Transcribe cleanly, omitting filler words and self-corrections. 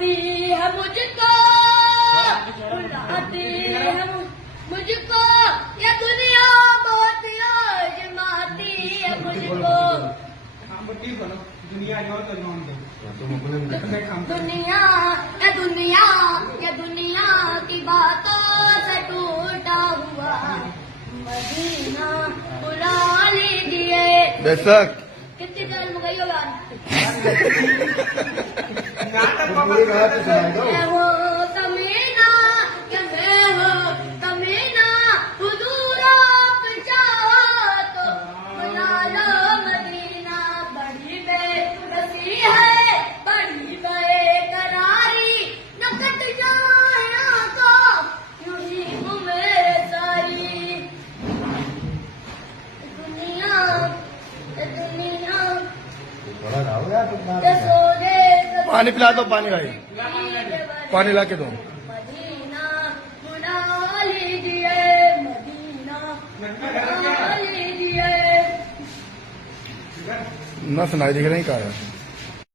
बुलाती है मुझको, बुलाती है मुझको, ये दुनिया बहुत आजमाती है मुझको। दुनिया ये दुनिया की बातों से टूटा हुआ मदीना बुला लीजिए। बेशक कितनी देर में गई हो यार? मैं हो तमीना कि मैं हो तमीना, हुजूर आप चाहो तो बुला लो मदीना। बड़ी बेबसी है, बड़ी बेकरारी, न कट जाए आंखों यूं ही मेरे सारी। दुनिया पानी पिला दो, पानी भाई, पानी ला के दो। मदीना बुला लीजिए, मदीना बुला लीजिए। ना सुनाई दिख रही कहा यार।